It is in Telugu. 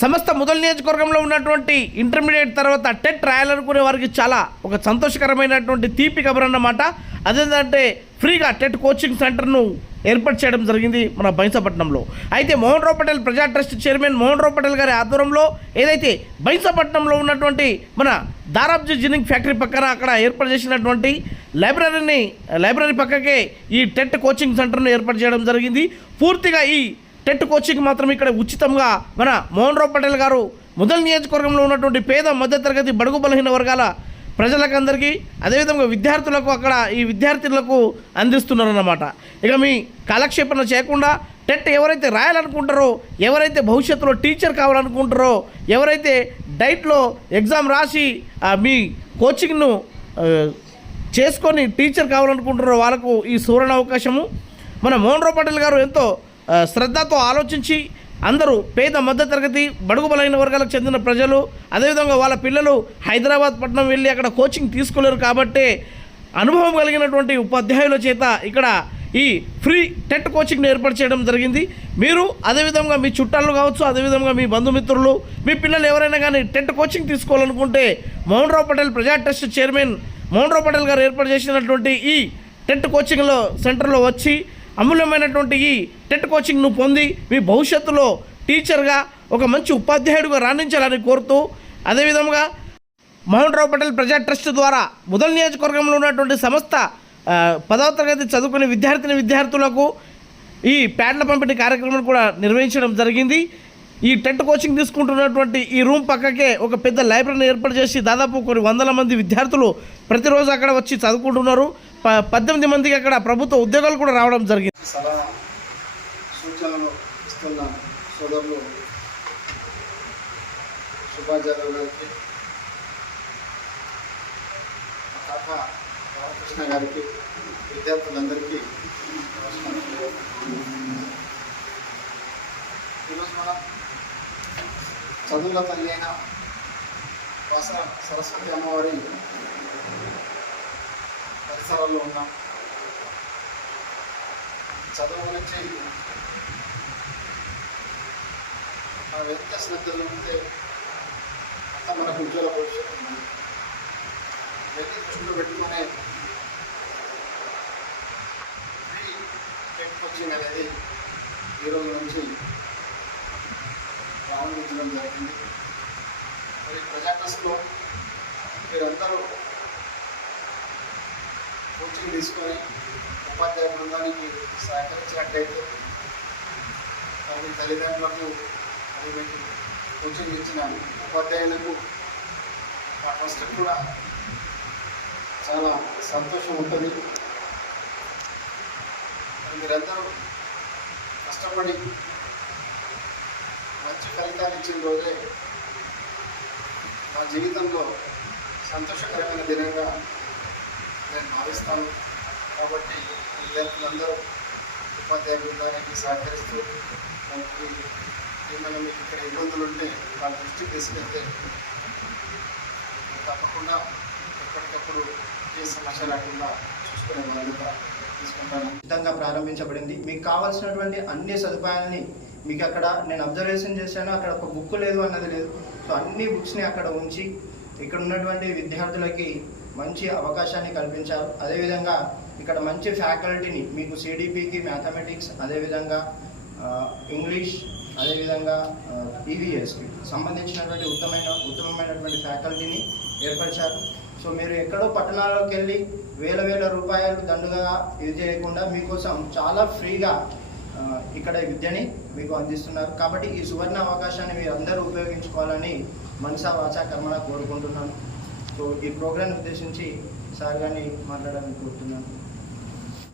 సమస్త ముదల్ నియోజకవర్గంలో ఉన్నటువంటి ఇంటర్మీడియట్ తర్వాత టెట్ రాయాలనుకునే వారికి చాలా ఒక సంతోషకరమైనటువంటి తీపి కబురు అన్నమాట. అదేంటంటే ఫ్రీగా టెట్ కోచింగ్ సెంటర్ను ఏర్పాటు చేయడం జరిగింది మన బైంసపట్నంలో. అయితే మోహన్ రావు పటేల్ ప్రజా ట్రస్ట్ చైర్మన్ మోహన్ రావు పటేల్ గారి ఆధ్వర్యంలో ఏదైతే బైంసపట్నంలో ఉన్నటువంటి మన దారాబ్జీ జిన్నింగ్ ఫ్యాక్టరీ పక్కన అక్కడ ఏర్పాటు చేసినటువంటి లైబ్రరీ పక్కకే ఈ టెట్ కోచింగ్ సెంటర్ను ఏర్పాటు చేయడం జరిగింది. పూర్తిగా ఈ టెట్ కోచింగ్ మాత్రం ఇక్కడ ఉచితంగా మన మోహన్ రావు పటేల్ గారు ముదల్ నియోజకవర్గంలో ఉన్నటువంటి పేద మధ్యతరగతి బడుగు బలహీన వర్గాల ప్రజలకందరికీ అదేవిధంగా విద్యార్థులకు అక్కడ ఈ విద్యార్థులకు అందిస్తున్నారన్నమాట. ఇక మీ కాలక్షేపణ చేయకుండా టెట్ ఎవరైతే రాయాలనుకుంటారో, ఎవరైతే భవిష్యత్తులో టీచర్ కావాలనుకుంటారో, ఎవరైతే డైట్లో ఎగ్జామ్ రాసి మీ కోచింగ్ను చేసుకొని టీచర్ కావాలనుకుంటారో వాళ్ళకు ఈ సువర్ణ అవకాశము. మన మోహన్ రావు పటేల్ గారు ఎంతో శ్రద్ధతో ఆలోచించి అందరూ పేద మధ్యతరగతి బడుగు బలైన వర్గాలకు చెందిన ప్రజలు అదేవిధంగా వాళ్ళ పిల్లలు హైదరాబాద్ పట్టణం వెళ్ళి అక్కడ కోచింగ్ తీసుకోలేరు కాబట్టి అనుభవం కలిగినటువంటి ఉపాధ్యాయుల చేత ఇక్కడ ఈ ఫ్రీ టెట్ కోచింగ్ని ఏర్పాటు చేయడం జరిగింది. మీరు అదేవిధంగా మీ చుట్టాలు కావచ్చు, అదేవిధంగా మీ బంధుమిత్రులు, మీ పిల్లలు ఎవరైనా కానీ టెట్ కోచింగ్ తీసుకోవాలనుకుంటే మోహన్ రావు పటేల్ ప్రజా ట్రస్ట్ చైర్మన్ మోహన్ రావు పటేల్ గారు ఏర్పాటు చేసినటువంటి ఈ టెట్ కోచింగ్లో సెంటర్లో వచ్చి అమూల్యమైనటువంటి ఈ టెట్ కోచింగ్ను పొంది మీ భవిష్యత్తులో టీచర్గా ఒక మంచి ఉపాధ్యాయుడిగా రాణించాలని కోరుతూ, అదేవిధంగా మోహన్ రావు పటేల్ ప్రజా ట్రస్ట్ ద్వారా ముదల్ నియోజకవర్గంలో ఉన్నటువంటి సమస్త 10వ తరగతి చదువుకునే విద్యార్థులకు ఈ ప్యాడ్ల పంపిణీ కార్యక్రమం కూడా నిర్వహించడం జరిగింది. ఈ టెట్ కోచింగ్ తీసుకుంటున్నటువంటి ఈ రూమ్ పక్కకే ఒక పెద్ద లైబ్రరీని ఏర్పాటు చేసి దాదాపు కొన్ని వందల మంది విద్యార్థులు ప్రతిరోజు అక్కడ వచ్చి చదువుకుంటున్నారు. 18 మందికి అక్కడ ప్రభుత్వ ఉద్యోగాలు కూడా రావడం జరిగింది. సలహా సూచనలు ఇస్తున్న సోదరులు సుభాష్ యాదవ్ గారికి, కాక రామకృష్ణ గారికి, విద్యార్థులందరికీ ఈరోజు మనం చదువుల తల్లి అయిన సరస్వతి అమ్మవారి పరిసరాల్లో ఉన్నాం. చదువు గురించి మనం ఎంత శ్రద్ధలు ఉంటే అంత మనకు ఉజ్వల భవిష్యత్తు ఉంది. వెళ్ళి దృష్టిలో పెట్టుకునే ఫ్రీ టెట్ కోచింగ్ అనేది ఈరోజు నుంచి ప్రారంభించడం జరిగింది. మరి ప్రజా ట్రస్ట్లో మీరందరూ కోచింగ్ తీసుకొని ఉపాధ్యాయ బృందానికి సహకరించినట్టయితే మీ తల్లిదండ్రులకు అది మీకు కోచింగ్ ఇచ్చిన ఉపాధ్యాయులకు మా ట్రస్ట్ కూడా చాలా సంతోషం ఉంటుంది. మీరందరూ కష్టపడి మంచి ఫలితాలు ఇచ్చిన రోజే మా జీవితంలో సంతోషకరమైన దినంగా నేను భావిస్తాను. కాబట్టి విద్యార్థులందరూ ఉపాధ్యాయ బృందానికి సహకరిస్తూ ఏమైనా మీకు ఇక్కడ ఇబ్బందులు ఉంటే వాళ్ళ దృష్టికి తీసుకెళ్తే తప్పకుండా ఎప్పటికప్పుడు ఏ సమస్య లేకుండా చూసుకునే బాధ్యత తీసుకుంటాను. ఉచితంగా ప్రారంభించబడింది. మీకు కావాల్సినటువంటి అన్ని సదుపాయాలని మీకు అక్కడ నేను అబ్జర్వేషన్ చేశాను. అక్కడ ఒక బుక్ లేదు అన్నది లేదు. సో అన్ని బుక్స్ని అక్కడ ఉంచి ఇక్కడ ఉన్నటువంటి విద్యార్థులకి మంచి అవకాశాన్ని కల్పించారు. అదేవిధంగా ఇక్కడ మంచి ఫ్యాకల్టీని మీకు సిడిపికి మ్యాథమెటిక్స్, అదేవిధంగా ఇంగ్లీష్, అదేవిధంగా ఈవీఎస్కి సంబంధించినటువంటి ఉత్తమమైనటువంటి ఫ్యాకల్టీని ఏర్పరిచారు. సో మీరు ఎక్కడో పట్టణాల్లోకి వెళ్ళి వేల రూపాయలు దండుగా ఇది చేయకుండా మీకోసం చాలా ఫ్రీగా ఇక్కడ విద్యని మీకు అందిస్తున్నారు. కాబట్టి ఈ సువర్ణ అవకాశాన్ని మీరు అందరూ ఉపయోగించుకోవాలని మనసా వాచా కర్మణ కోరుకుంటున్నాను. సో ఈ ప్రోగ్రాం ఉద్దేశించి సార్ గారిని మాట్లాడాలని కోరుతున్నాను.